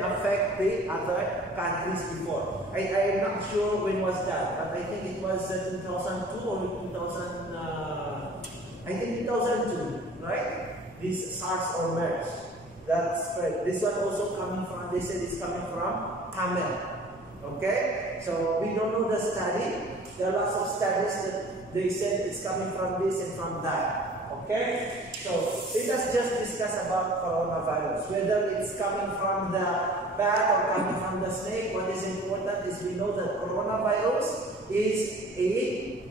then affect the other countries before. I am not sure when was that, but I think it was 2002 or 2000. I think 2002, right? This SARS or MERS that spread. This one also coming from. They said it's coming from camel. Okay, so we don't know the study. There are lots of studies that they said it's coming from this and from that. Okay, so let us just discuss about coronavirus. Whether it's coming from the bat or coming from the snake, what is important is we know that coronavirus is a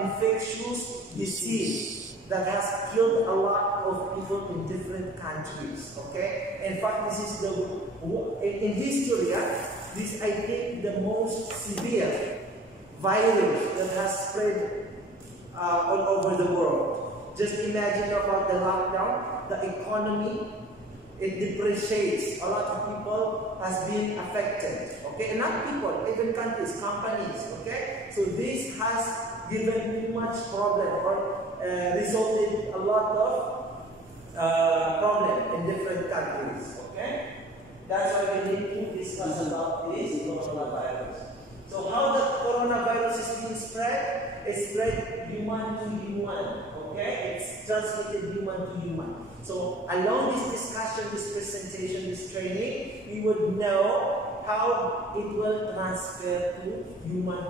infectious disease that has killed a lot of people in different countries. Okay, in fact, this is the in history. This I think the most severe virus that has spread all over the world. Just imagine about the lockdown, the economy, it depreciates. A lot of people has been affected. Okay, and not people, even countries, companies. Okay, so this has given too much problem or resulted a lot of problem in different countries. Okay, that's why we need to discuss about this coronavirus. So how the coronavirus is being spread? It's spread human to human. Okay, it's transmitted human to human. So along this discussion, this presentation, this training, we would know how it will transfer to human.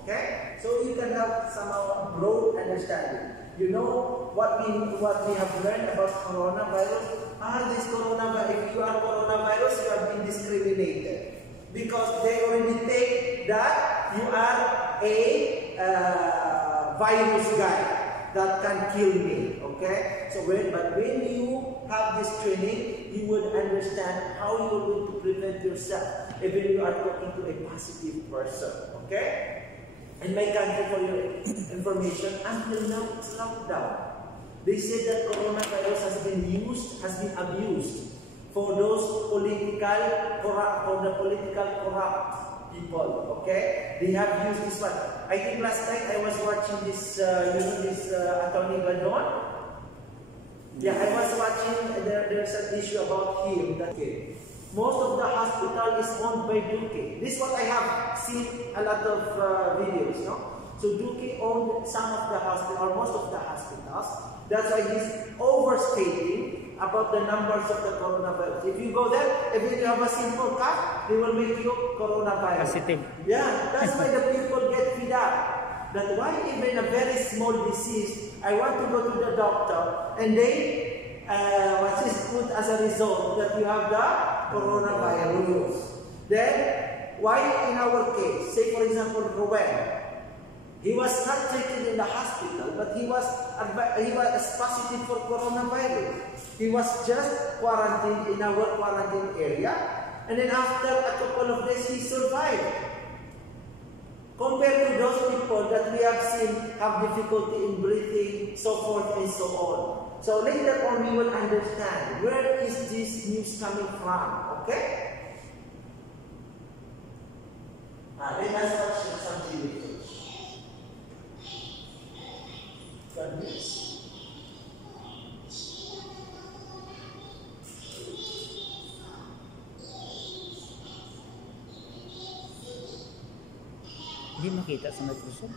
Okay, so you can have somehow broad understanding. You know what we have learned about coronavirus. This coronavirus. If you are coronavirus, you have been discriminated because they already think that you are a virus guy that can kill me. Okay, so when you have this training, you would understand how you are going to prevent yourself even you are talking to a positive person. Okay, in my country, for your information, until now it's locked down. They say that coronavirus has been abused for those political corrupt people. Okay, they have used this one. I think last night I was watching this, Attorney Gadon. Yeah, I was watching. There's an issue about him. That most of the hospital is owned by Duque. This is what I have seen a lot of videos. No, so Duque owned some of the hospitals or most of the hospitals. That's why he's overstating about the numbers of the coronavirus. If you go there, if you have a simple cough, they will make you coronavirus. Positive. Yeah, that's why the people get fed up. That why even a very small disease, I want to go to the doctor and they put as a result that you have the coronavirus. Then, why in our case, say for example, Ruben, he was not treated in the hospital, but he was positive for coronavirus. He was just quarantined in our quarantine area, and then after a couple of days, he survived. Compared to those people that we have seen have difficulty in breathing, so forth and so on. So later on, we will understand where is this news coming from. Okay? Let us watch some videos. Hindi makita sa Microsoft.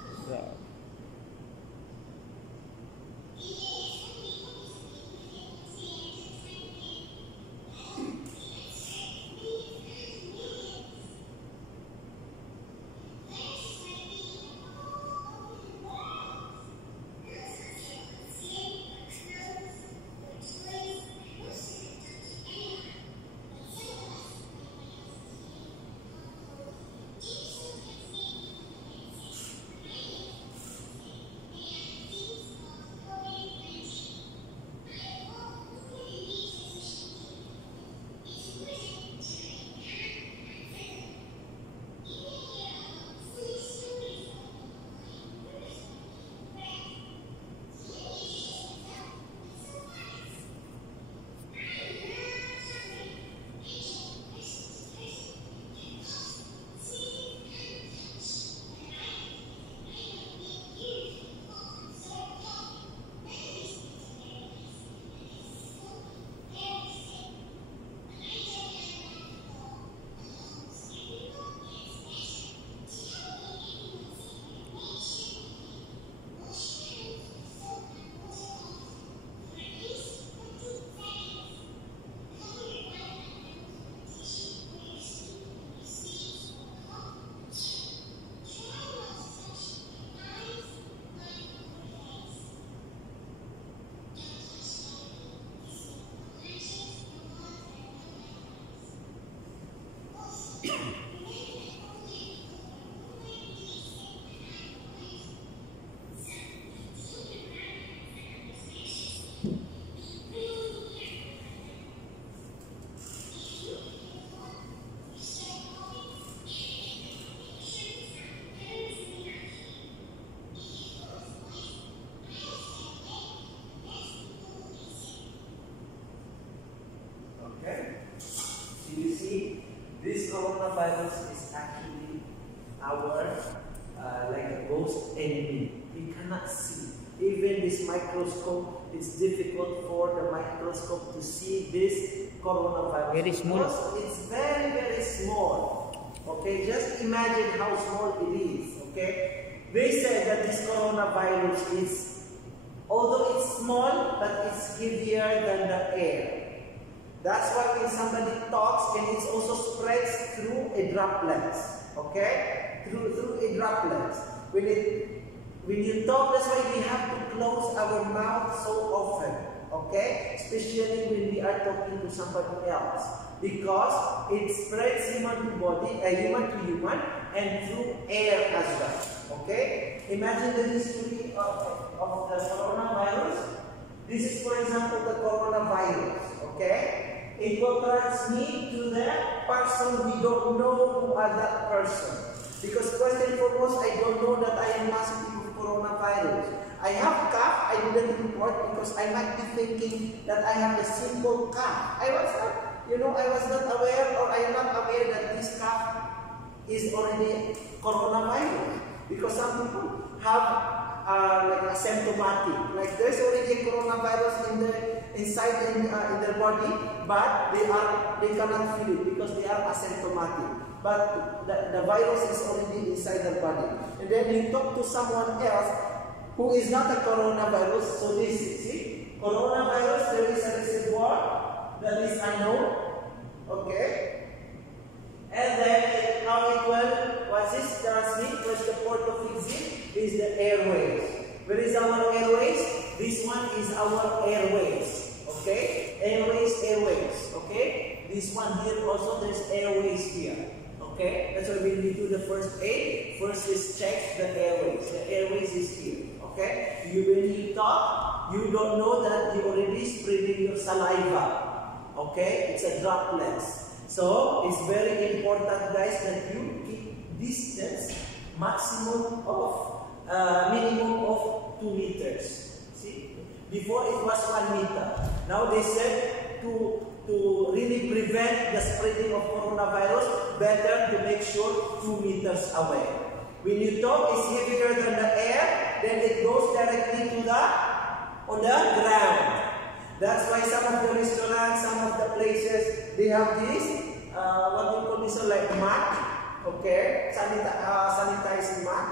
Okay? So you see, this coronavirus is actually our like a ghost enemy. We cannot see. Even this microscope, it's difficult for the microscope to see this coronavirus. Very small. Because it's very, very small. Okay, just imagine how small it is. Okay, they said that this coronavirus is, although it's small, but it's heavier than the air. That's why when somebody talks, and it also spreads through a droplet. Okay, through a droplet. When you talk, that's why we have to close our mouth so often. Okay, especially when we are talking to somebody else, because it spreads human to body, human to human, and through air as well. Okay, imagine the history of the coronavirus. This is, for example, the coronavirus. Okay, it will transmit to the person we don't know who are that person. Because first and foremost, I don't know that I am positive of coronavirus. I have cough, I didn't report because I might be thinking that I have a simple cough. I was not aware, or I am not aware that this cough is already coronavirus. Because some people have like asymptomatic, like there's already a coronavirus inside in their body, but they cannot feel it because they are asymptomatic. But the virus is already inside their body. And then you talk to someone else who is not a coronavirus. So this, see, coronavirus, there is a reservoir that is unknown. Okay? And then how it will, what's this transmit? What's the port of exit? Is the airways. Where is our airways? This one is our airways. Okay? Airways. Okay? This one here also, there's airways here. Okay? That's why when we do the first aid, first is check the airways. The airways is here. Okay? When you talk, you don't know that you already spreading your saliva. Okay? It's a droplets. So, it's very important, guys, that you keep distance maximum of minimum of 2 meters. See? Before it was 1 meter. Now they said to really prevent the spreading of coronavirus, better to make sure 2 meters away. When you talk, it's heavier than the air, then it goes directly to on the ground. That's why some of the restaurants, some of the places, they have this, what we call this, like mat, okay, sanitizing mat.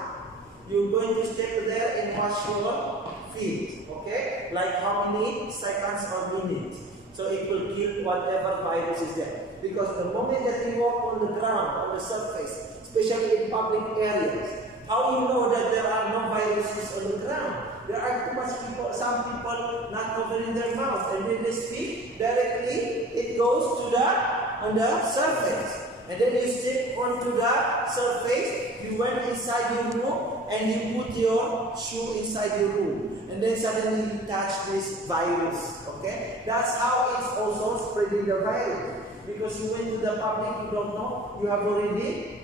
You're going to step there and wash your feet, okay, like how many seconds or minutes. So it will kill whatever virus is there. Because the moment that you walk on the ground, on the surface, especially in public areas, how you know that there are no viruses on the ground? There are too much people, some people not opening their mouth, and when they speak directly, it goes to on the surface. And then you step onto the surface, you went inside your room, and you put your shoe inside your room. And then suddenly you touch this virus. Okay? That's how it's also spreading the virus. Because you went to the public, you don't know, you have already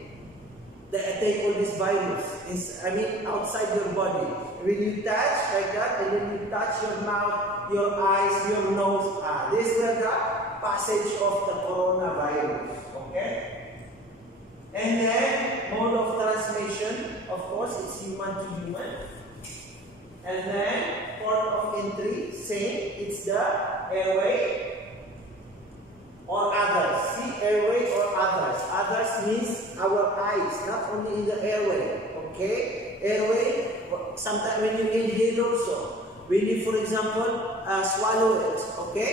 take all this virus, outside your body. When you touch like that, and then you touch your mouth, your eyes, your nose, this is the passage of the coronavirus. Okay? And then, mode of transmission, of course, it's human to human. And then, port of entry, same, it's the airway or others. See, airway or others. Others means our eyes, not only in the airway. Okay? Airway, sometimes when you inhale also. When you, for example, swallow it. Okay?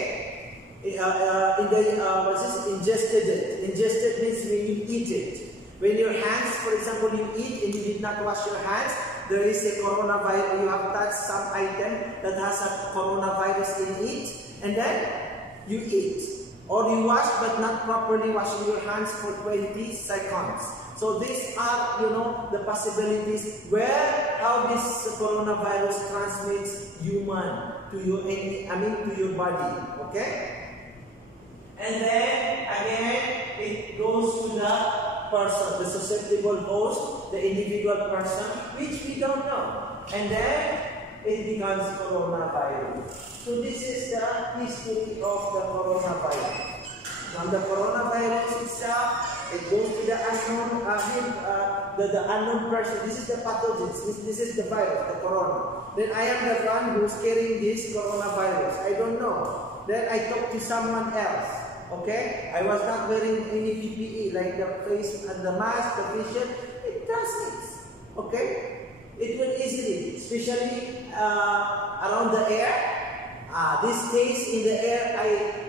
Ingested it. Ingested means when you eat it. When your hands, for example, you eat and you did not wash your hands, there is a coronavirus. You have touched some item that has a coronavirus in it, and then you eat. or you wash but not properly washing your hands for 20 seconds. So these are, the possibilities where how this coronavirus transmits human to your body. Okay? And then again, it goes to the person, the susceptible host, the individual person, which we don't know. And then it becomes coronavirus. So this is the history of the coronavirus. Now the coronavirus itself, it goes to the unknown, the unknown person. This is the pathogen. This is the virus, the corona. Then I am the one who's carrying this coronavirus. I don't know. Then I talk to someone else. Okay, I was not wearing any PPE like the face and the mask, the vision. It transmits. Okay, it will easily, especially around the air. This stays in the air.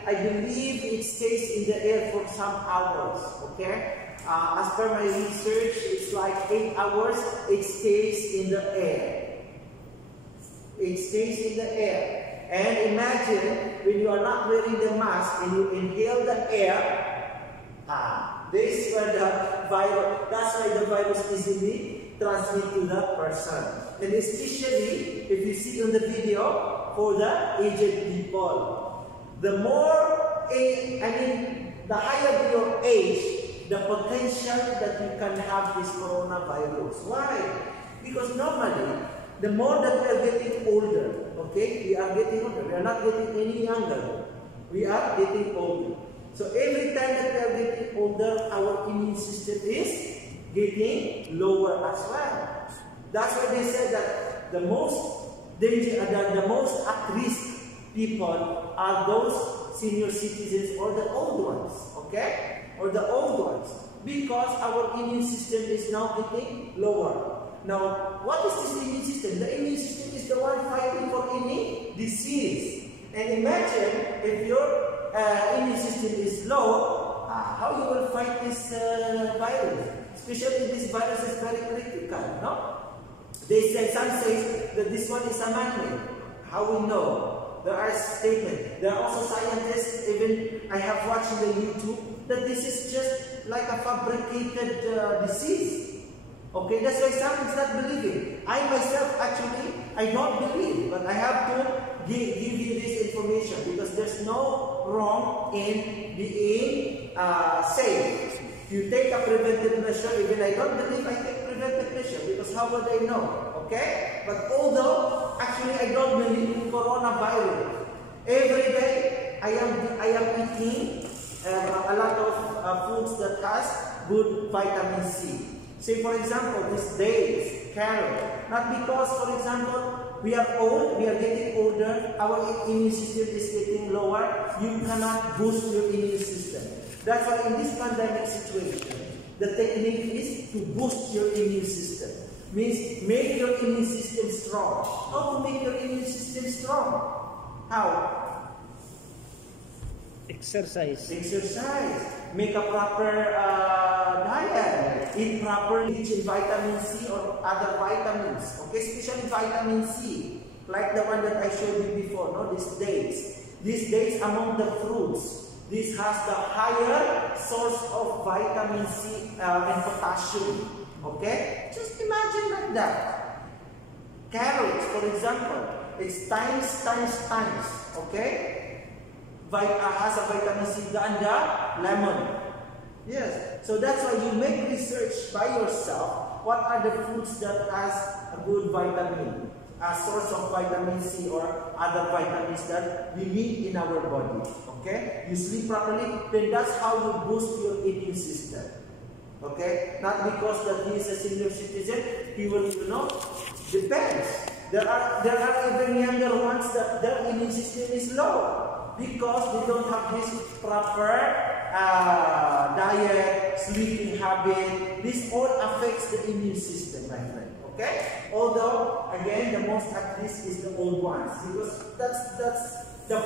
I believe it stays in the air for some hours. Okay, as per my research, it's like 8 hours. It stays in the air. It stays in the air. And imagine when you are not wearing the mask and you inhale the air, this is where the virus, that's why the virus easily transmits to the person. And especially if you see on the video for the aged people. The more, the higher your age, the potential that you can have this coronavirus. Why? Because normally, the more that we are getting older, okay, we are getting older. We are not getting any younger. We are getting older. So every time that we are getting older, our immune system is getting lower as well. That's why they said that the most the most at risk people are those senior citizens or the old ones, okay, or the old ones, because our immune system is now getting lower. Now, what is this immune system? The immune system is the one fighting for any disease. And imagine if your immune system is low, how you will fight this virus? Especially this virus is very critical, no? Some say that this one is a man-made. How we know? There are statements. There are also scientists, even I have watched on the YouTube, that this is just like a fabricated disease. Okay, that's why some is not believing. I myself, actually, I don't believe, but I have to give you this information because there's no wrong in being safe. If you take a preventive measure, even I don't believe I take preventive measure because how would I know? Okay? But although, actually, I don't believe in coronavirus. Every day, I am eating a lot of foods that has good vitamin C. Say for example, these days, carrot. Not because, for example, we are old, we are getting older, our immune system is getting lower, you cannot boost your immune system. That's why in this pandemic situation, the technique is to boost your immune system. Means make your immune system strong. How to make your immune system strong? How? Exercise. Exercise. Make a proper diet. Eat properly, rich in vitamin C or other vitamins. Okay, especially vitamin C, like the one that I showed you before. No, these dates. These dates among the fruits. This has the higher source of vitamin C and potassium. Okay, just imagine like that. Carrots, for example, it's times. Okay. Has a vitamin C than the lemon. Yes, so that's why you make research by yourself. What are the foods that has a good vitamin, a source of vitamin C or other vitamins that we need in our body? Okay, you sleep properly, then that's how you boost your immune system. Okay, not because that he is a senior citizen, he will, depends. There are even younger ones that their immune system is low. Because they don't have this proper diet, sleeping habit. This all affects the immune system, my friend. Okay? Although, again, the most at risk is the old ones. Because that's the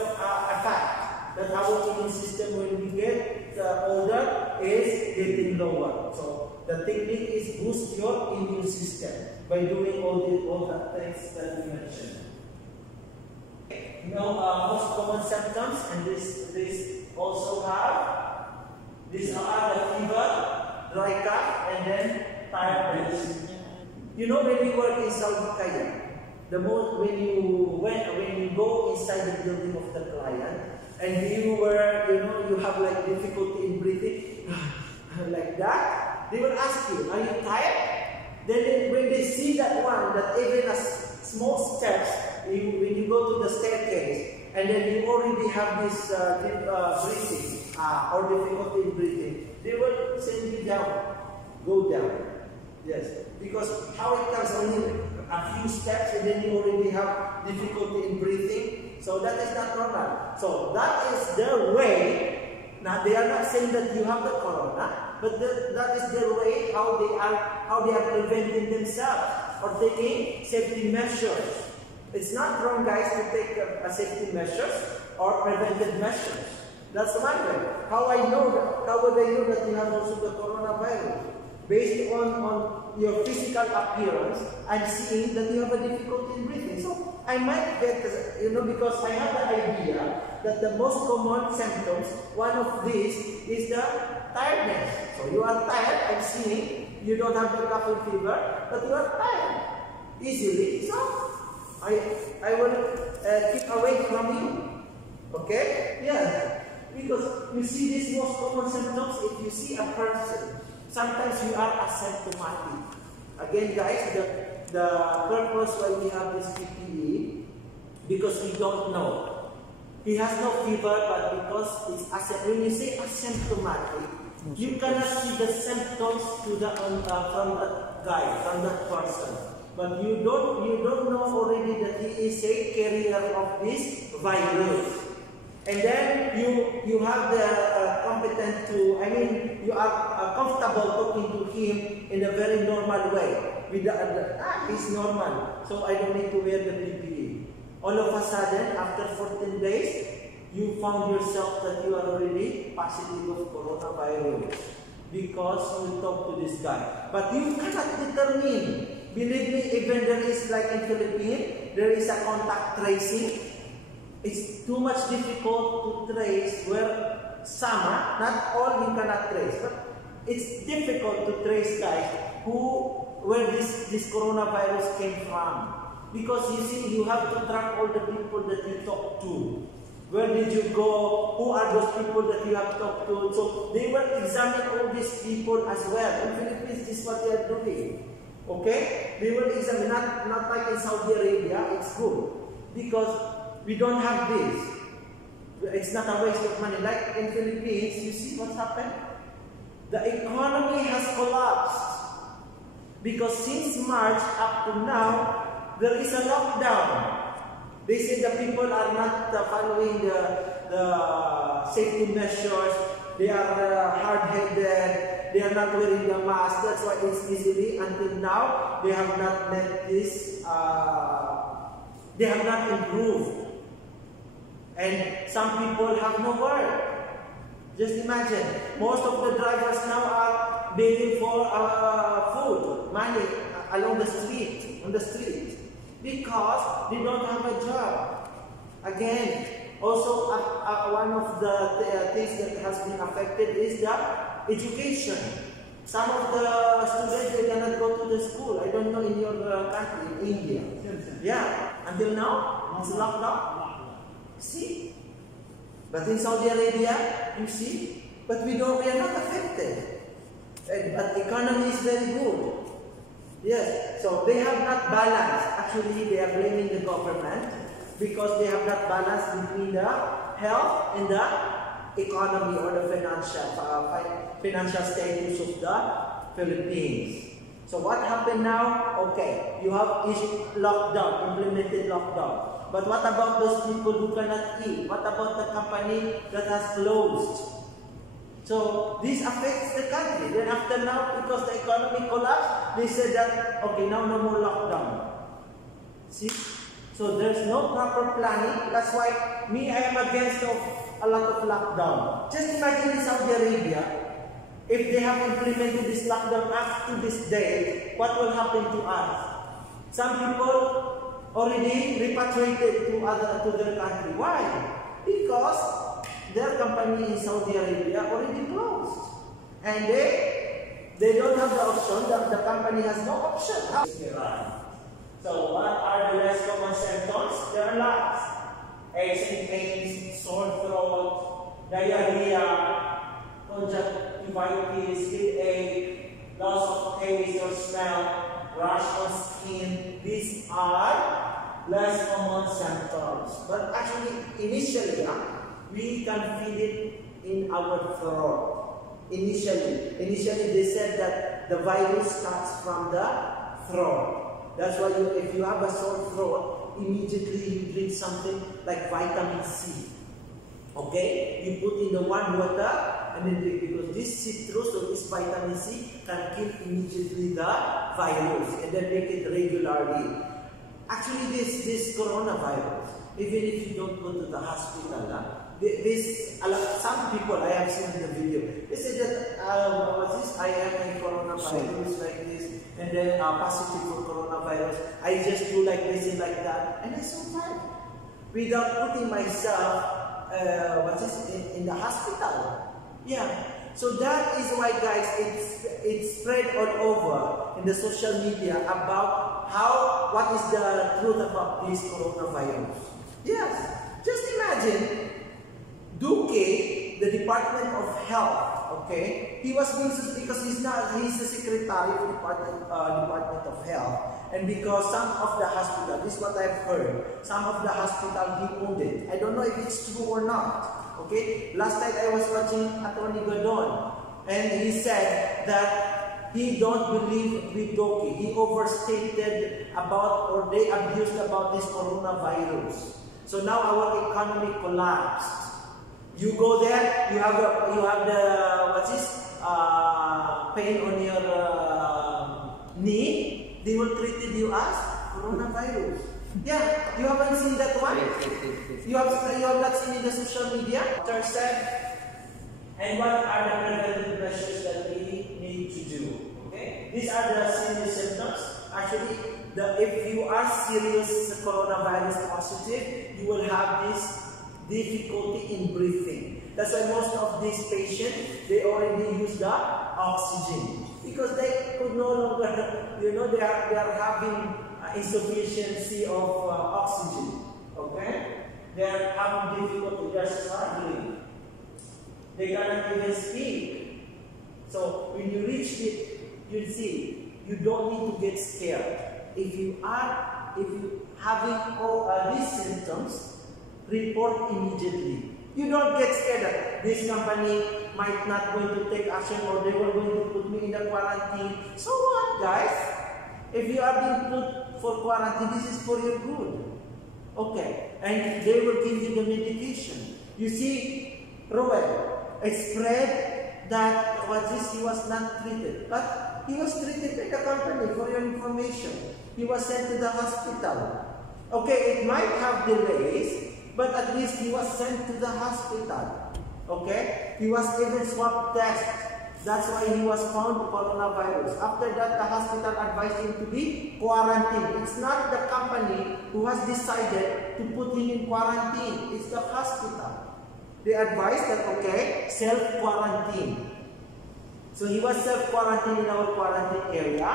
fact that our immune system, when we get older, is getting lower. So, the technique is boost your immune system by doing all the things that we mentioned. Most common symptoms, and this also have these are the fever, dry cough, and then tiredness. You know, when you work in Saudi Kaya, when you go inside the building of the client and you have like difficulty in breathing like that, they will ask you, are you tired? Then when they see that one, that even a small steps, when you go to the staircase, and then you already have this breathing or difficulty in breathing, they will send you down, go down. Yes, because how it comes only a few steps and then you already have difficulty in breathing. So that is not normal. So that is their way. Now they are not saying that you have the corona, but that is their way how they are preventing themselves or taking safety measures. It's not wrong, guys, to take a safety measures or preventive measures. That's one way. How would I know that you have also the coronavirus? Based on your physical appearance, I'm seeing that you have a difficulty in breathing. So I might get, because I have the idea that the most common symptoms, one of these is the tiredness. So you are tired, I'm seeing you don't have the cough and fever, but you are tired easily. So I will keep away from you. Okay? Yeah. Because you see these most common symptoms if you see a person. Sometimes you are asymptomatic. Again, guys, the purpose why we have this PPE, because we don't know. He has no fever, but because it's when you say asymptomatic, you cannot see the symptoms from that guy, from that person. But you don't know already that he is a carrier of this virus. And then you have the you are comfortable talking to him in a very normal way. He's normal, so I don't need to wear the PPE. All of a sudden, after 14 days, you found yourself that you are already positive of coronavirus because you talk to this guy. But you cannot determine. Believe me, even there is like in Philippines, there is a contact tracing. It's too much difficult to trace where some, not all you cannot trace, but it's difficult to trace, guys, where this coronavirus came from. Because you see, you have to track all the people that you talk to. Where did you go? Who are those people that you have talked to? So they will examine all these people as well. In Philippines, this is what they are doing. Okay? They will examine, not like in Saudi Arabia, it's good. Because we don't have this. It's not a waste of money. Like in Philippines, you see what's happened? The economy has collapsed. Because since March up to now, there is a lockdown. They say the people are not following the safety measures. They are hard-headed. They are not wearing the mask. That's why it's easily, until now, they have not met this, they have not improved. And some people have no work. Just imagine, most of the drivers now are begging for food, money along the street, on the street, because they don't have a job. Again, also one of the things that has been affected is the education. Some of the students, they cannot go to the school. I don't know in your country, in India. Yeah, until now, it's lockdown. See? But in Saudi Arabia, you see? But we are not affected. But the economy is very good. Yes, so they have not balanced. Actually, they are blaming the government because they have not balanced between the health and the economy or the financial status of the Philippines. So what happened now? Okay, you have lockdown, implemented lockdown. But what about those people who cannot eat? What about the company that has closed? So this affects the country. Then after now, because the economy collapsed, they said that, okay, now no more lockdown. See? So there's no proper planning. That's why I am against a lot of lockdown. Just imagine in Saudi Arabia, if they have implemented this lockdown up to this day, what will happen to us? Some people already repatriated to their country. Why? Because their company in Saudi Arabia already closed. And they don't have the option, the company has no option. So what are the less common symptoms? There are lots. Aches and pains, sore throat, diarrhea, conjunctivitis, headache, loss of taste or smell, rash on skin. These are less common symptoms. But actually, initially, we can feel it in our throat. Initially they said that the virus starts from the throat. That's why if you have a sore throat, immediately you drink something like vitamin C. Okay? You put in the warm water and then drink, because this citrus or this vitamin C can kill immediately the virus and then make it regularly. Actually, this coronavirus, even if you don't go to the hospital, some people I have seen in the video, they say that I am a coronavirus like this, and then positive for coronavirus. I just do like this and like that, and I survive without putting myself in the hospital. Yeah. So that is why, guys, it's spread all over in the social media about what is the truth about this coronavirus. Yes. Just imagine Duque, the Department of Health, okay, he was being suspended because he's the secretary of the Department of Health, and because some of the hospital, this is what I've heard, some of the hospital he owned it. I don't know if it's true or not. Okay, last night I was watching Attorney Gadon, and he said that he don't believe with Duque. He overstated about, or they abused about this coronavirus. So now our economy collapsed. You go there, you have the pain on your knee. They will treat you as coronavirus. Yeah, you haven't seen that one. You have not seen in the social media. Doctor said, and what are the preventive measures that we need to do? Okay, these are the serious symptoms. Actually, if you are serious coronavirus positive, you will have this difficulty in breathing. That's why most of these patients, they already use the oxygen because they could no longer, they are having insufficiency of oxygen. Okay, they are having difficulty. They are struggling. They cannot even speak. So when you reach it, you see, you don't need to get scared. If you having all these symptoms, report immediately. You don't get scared that this company might not going to take action, or they were going to put me in the quarantine. So what, guys? If you are being put for quarantine, this is for your good. Okay. And they will give you the medication. You see, Roel, it spread that he was not treated. But he was treated by the company, for your information. He was sent to the hospital. Okay, it might have delays, but at least he was sent to the hospital. Okay? He was even swab tested. That's why he was found coronavirus. After that, the hospital advised him to be quarantined. It's not the company who has decided to put him in quarantine. It's the hospital. They advised that, okay, self-quarantine. So he was self-quarantined in our quarantine area.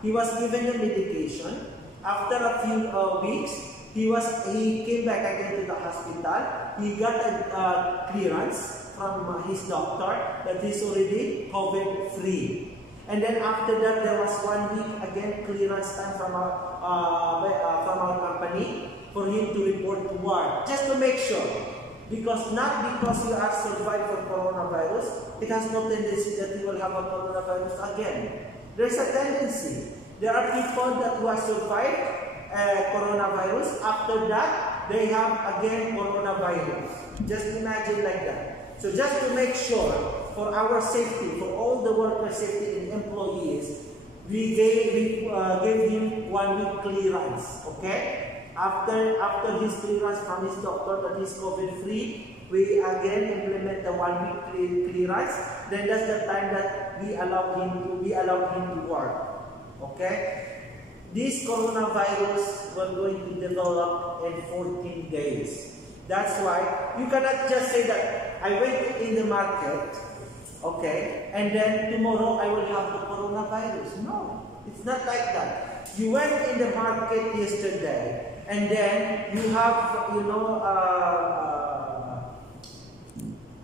He was given the medication. After a few weeks, he came back again to the hospital. He got a clearance from his doctor that he's already COVID-free. And then after that, there was 1 week again clearance time from our company for him to report to work, just to make sure. Not because you are survived for coronavirus, it has no tendency that you will have a coronavirus again. There's a tendency. There are people who have survived coronavirus. After that, they have again coronavirus. Just imagine like that. So just to make sure, for our safety, for all the worker safety and employees, we gave him 1 week clearance. Okay? After his clearance from his doctor that he's COVID-free, we again implement the 1 week clearance. Then that's the time that we allowed him to work. Okay? This coronavirus was going to develop in 14 days. That's why you cannot just say that I went in the market, okay, and then tomorrow I will have the coronavirus. No, it's not like that. You went in the market yesterday, and then you have,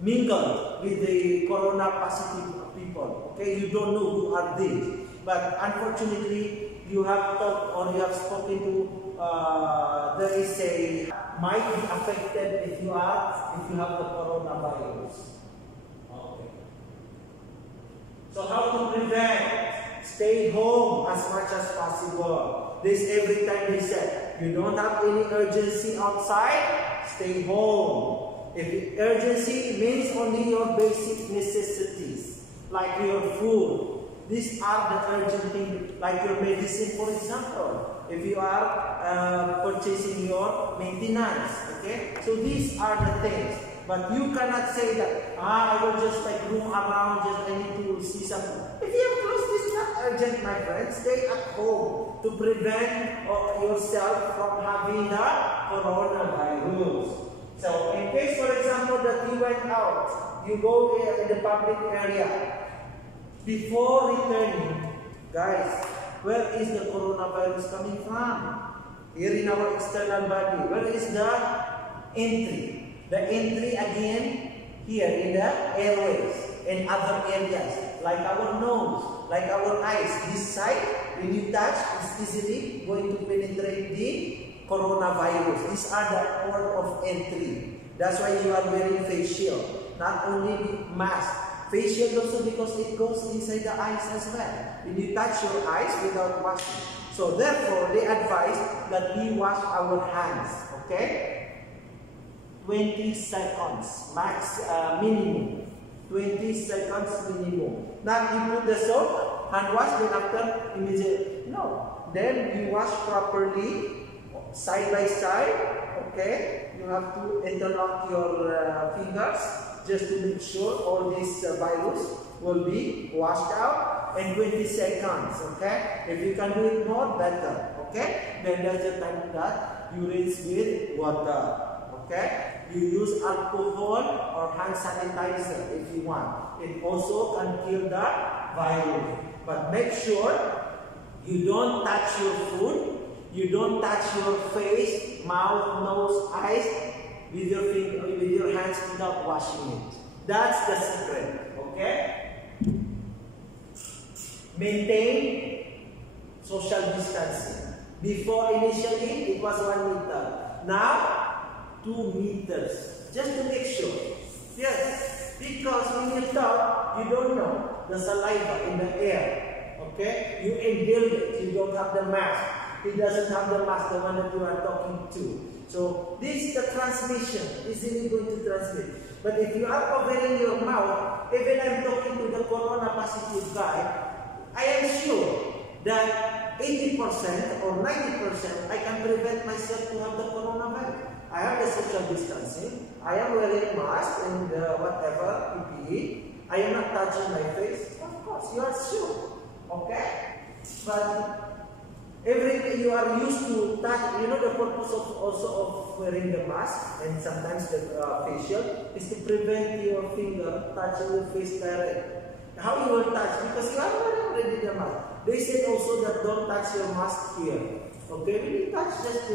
mingled with the corona positive people. Okay, you don't know who are they, but unfortunately, you have talked or you have spoken to. There is a might be affected if you have the coronavirus. Okay. So how to prevent? Stay home as much as possible. This every time they said, you don't have any urgency outside, stay home. If urgency means only your basic necessities, like your food. These are the urgent things, like your medicine, for example. If you are purchasing your maintenance, okay? So these are the things. But you cannot say that, I will just like roam around, just I need to see something. If you have clothes, this is not urgent, my friends. Stay at home to prevent yourself from having the coronavirus. So in case, for example, that you went out, you go in the public area, before returning, guys, where is the coronavirus coming from? Here in our external body. Where is the entry? The entry again here in the airways and other areas, like our nose, like our eyes. This side, when you touch, it's easily going to penetrate the coronavirus. These are the port of entry. That's why you are wearing face shield. Not only the mask. Face shield also because it goes inside the eyes as well. When you touch your eyes without washing. So therefore, they advise that we wash our hands. Okay? 20 seconds max minimum. 20 seconds minimum. Not you put the soap, hand wash, then after immediately. No. Then you wash properly, side by side. Okay? You have to interlock your fingers just to make sure all this virus will be washed out in 20 seconds. Okay? If you can do it more, better. Okay? Then that's the time that you rinse with water. Okay? You use alcohol or hand sanitizer if you want. It also can kill the virus. But make sure you don't touch your food. You don't touch your face, mouth, nose, eyes with your finger, with your hands without washing it. That's the secret. Okay? Maintain social distancing. Before initially it was 1 meter. Now 2 meters. Just to make sure. Yes. Because when you talk, you don't know the saliva in the air. Okay? You inhale it. You don't have the mask. He doesn't have the mask, the one that you are talking to. So this is the transmission, easily going to transmit. But if you are covering your mouth, even I'm talking to the corona positive guy, I am sure that 80% or 90% I can prevent myself to have the coronavirus. I have the social distancing, I am wearing mask and whatever PPE, I am not touching my face. Of course, you are sure. Okay? But everything you are used to touch, you know the purpose of wearing the mask and sometimes the facial is to prevent your finger touching your face directly. How you will touch? Because you are wearing already the mask. They said also that don't touch your mask here. Okay, when you touch, just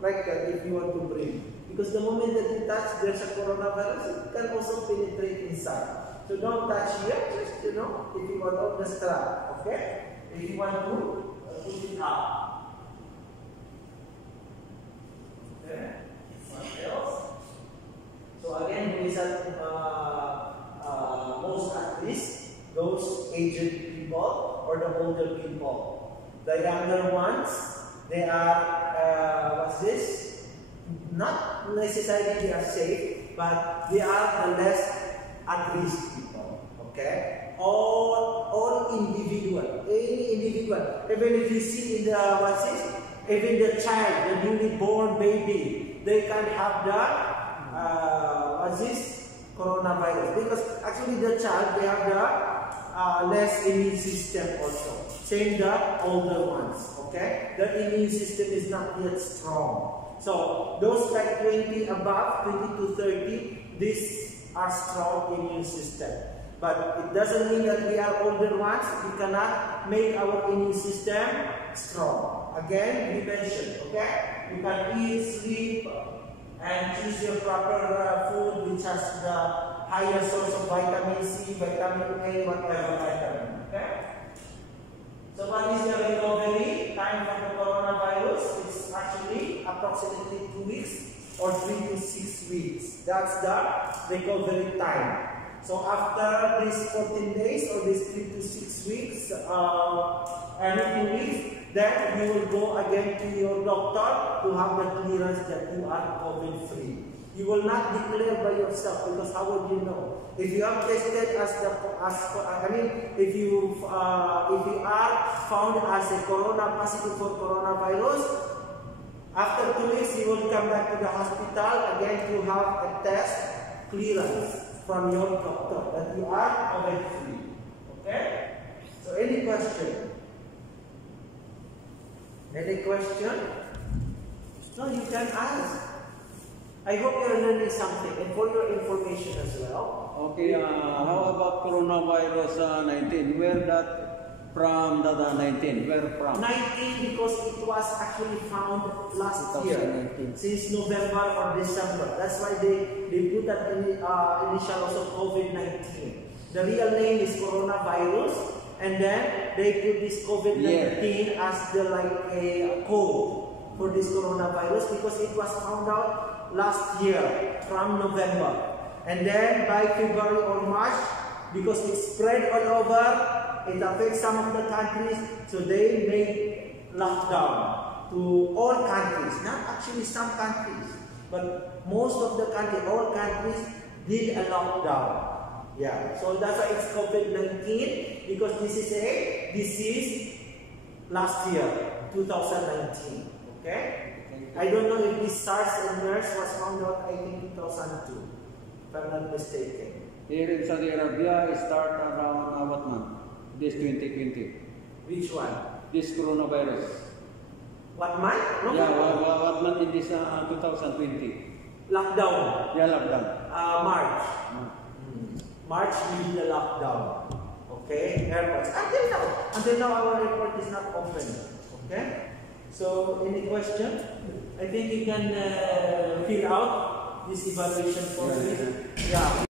like that if you want to breathe. Because the moment that you touch, there's a coronavirus, it can also penetrate inside. So don't touch here, just if you want off the strap. Okay? If you want to put it up. Okay. What else? So again, who is at most at risk? Those aged people or the older people. The younger ones, they are what's this? Not necessarily they are safe, but they are the less at risk people. Okay. All individual, any individual, even if you see in the even the child, the newly born baby, they can have the coronavirus, because actually the child, they have the less immune system also. Same the older ones. Okay, the immune system is not yet strong. So those like 20 above, 20 to 30, these are strong immune system. But it doesn't mean that we are older ones. We cannot make our immune system strong. Again, we mentioned, okay? You can eat, sleep, and choose your proper food which has the higher source of vitamin C, vitamin A, whatever vitamin. Okay? So what is the recovery time for the coronavirus? It's actually approximately 2 weeks or 3 to 6 weeks. That's the recovery time. So after these 14 days or these 3 to 6 weeks, every 2 weeks, then you will go again to your doctor to have the clearance that you are COVID-free. You will not declare by yourself, because how would you know? If you are tested if you are found as a positive for coronavirus, after 2 weeks you will come back to the hospital again to have a test clearance from your doctor that you are COVID-free. Okay? So any question? Any question? No, you can ask. I hope you are learning something, and for your information as well. Okay, how about coronavirus 19? Where that from the 19? Where from? 19 because it was actually found last year, since November or December. That's why they put that initial also COVID-19. The real name is coronavirus, and then they put this COVID-19 as the a code for this coronavirus because it was found out last year from November, and then by February or March, because it spread all over, it affects some of the countries, so they made lockdown to all countries, not actually some countries, but most of the countries, all countries did a lockdown. Yeah, so that's why it's COVID-19, because this is a disease last year, 2019. Okay? I don't know if this SARS and MERS was found out, I think 2002, if I'm not mistaken. Here in Saudi Arabia, it started around what month? This 2020. Which one? This coronavirus. What month? No, yeah, what month in this 2020? Lockdown. Yeah, lockdown. March. March we did the lockdown. Okay, airports. Until now our report is not open. Okay. So, any question? I think you can fill out this evaluation form. Yeah.